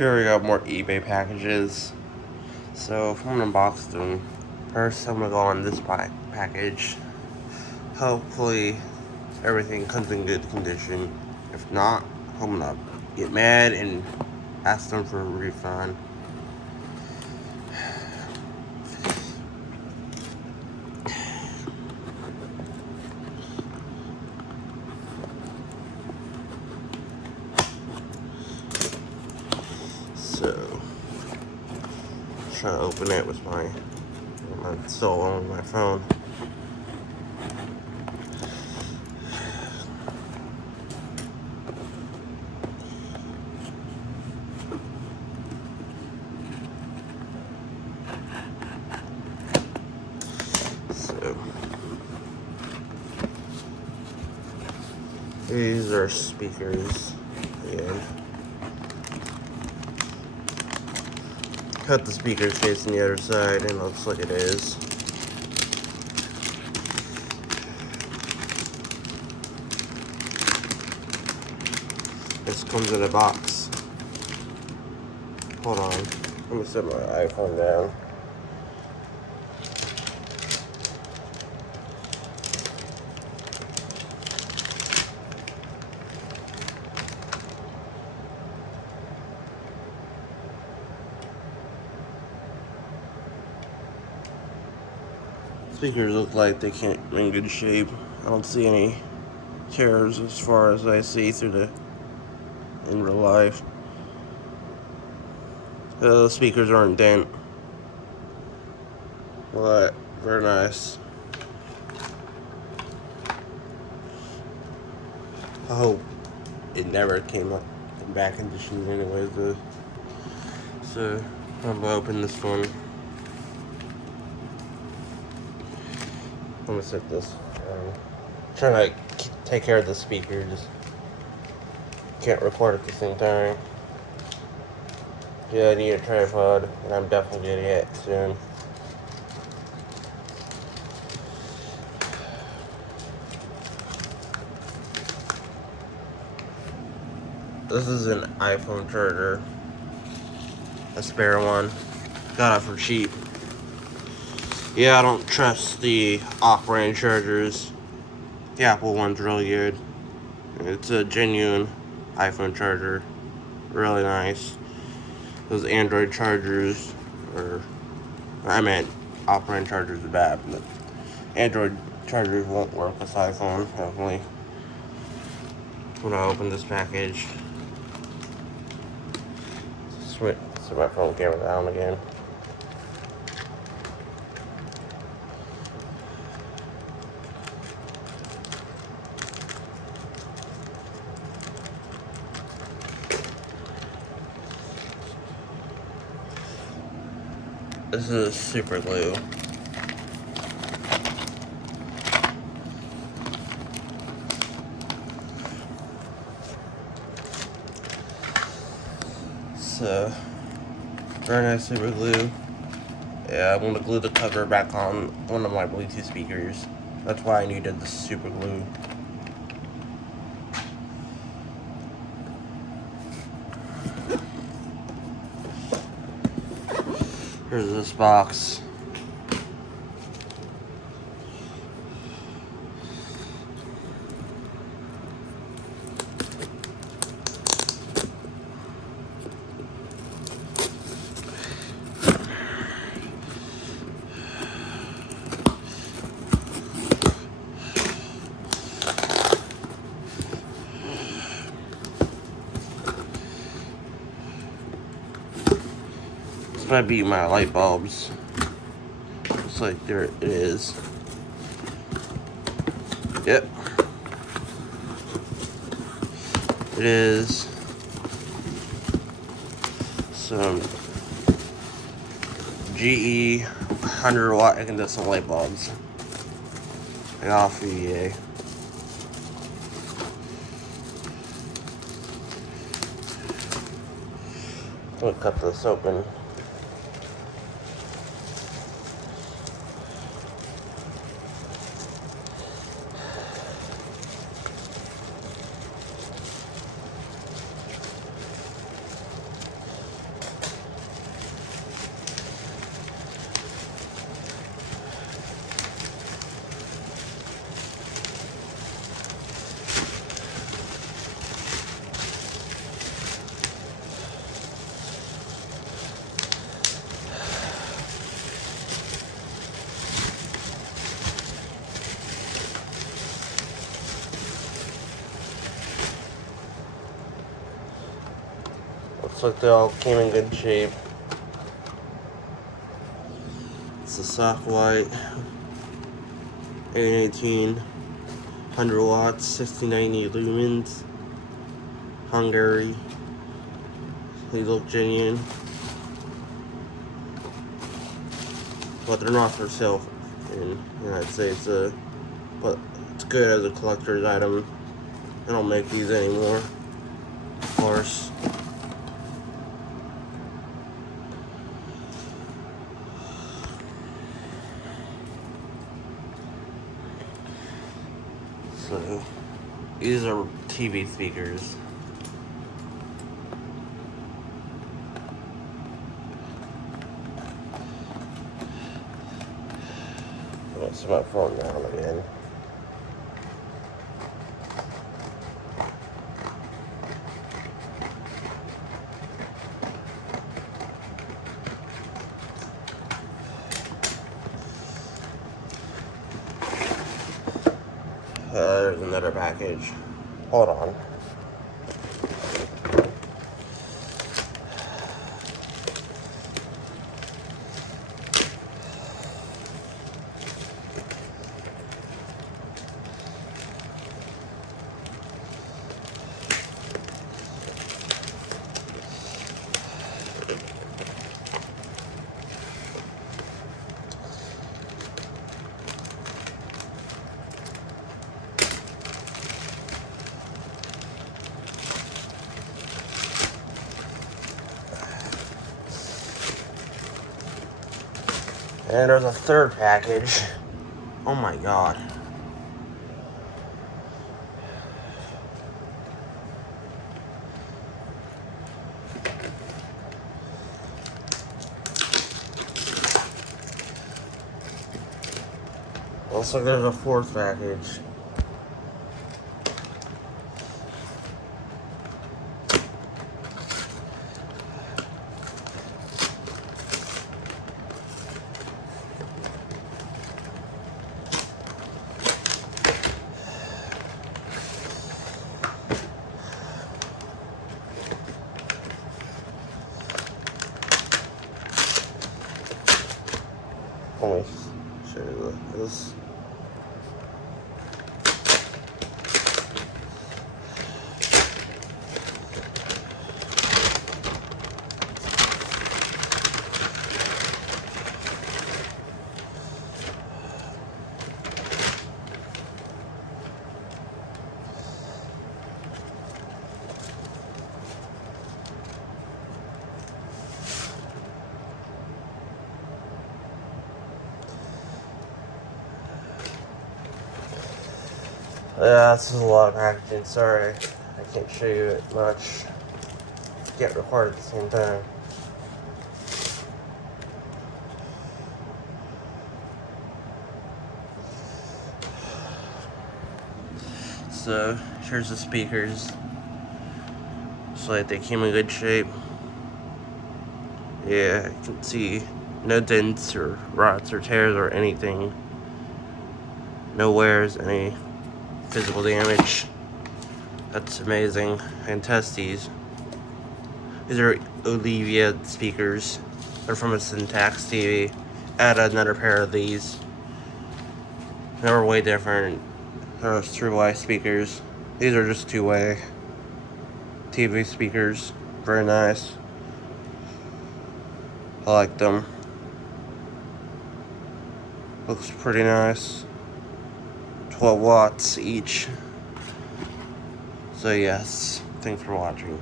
Here we got more eBay packages. So if I'm gonna unbox them, first I'm gonna go on this package. Hopefully everything comes in good condition. If not, I'm gonna get mad and ask them for a refund. So, try to open it with I'm still on my phone. So, these are speakers, and cut the speakers facing the other side, and it looks like it is. This comes in a box. Hold on, let me set my iPhone down. Speakers look like they can't in good shape. I don't see any tears as far as I see in real life. The speakers aren't dent, but very nice. I hope it never came back into shoes anyways. So I'm gonna open this one. I'm gonna set this. Trying to take care of the speaker, just can't record at the same time. Yeah, I need a tripod, and I'm definitely getting it soon. This is an iPhone charger, a spare one. Got it for cheap. Yeah, I don't trust the off-brand chargers. The Apple one's really good. It's a genuine iPhone charger. Really nice. Those Android chargers off-brand chargers are bad, but Android chargers won't work with iPhone, definitely. When I open this package, set my phone camera down again. This is super glue. So, very nice super glue. Yeah, I'm gonna glue the cover back on one of my Bluetooth speakers. That's why I needed the super glue. Here's this box. Might be my light bulbs. Looks like there it is. Yep. It is some GE 100-watt incandescent light bulbs. I got off eBay. I'm gonna cut this open. Looks like they all came in good shape. It's a soft white 818, 100 watts, 6090 lumens, Hungary. They look genuine, but they're not for sale in the United States. But it's good as a collector's item. They don't make these anymore, of course. So these are TV speakers. I'm gonna set my phone down again. There's another package. Hold on. And there's a third package. Oh my god. Looks like there's a fourth package. Let me show you this. Yeah, this is a lot of packaging. Sorry, I can't show you it much. Can't record at the same time. So here's the speakers. So like they came in good shape. Yeah, you can see no dents or rots or tears or anything. No wears, any physical damage. That's amazing. And test these. These are Olivia speakers. They're from a Syntax TV. Add another pair of these. They were way different. They're three-way speakers. These are just two-way TV speakers. Very nice. I like them. Looks pretty nice. 12 watts each. So yes, thanks for watching.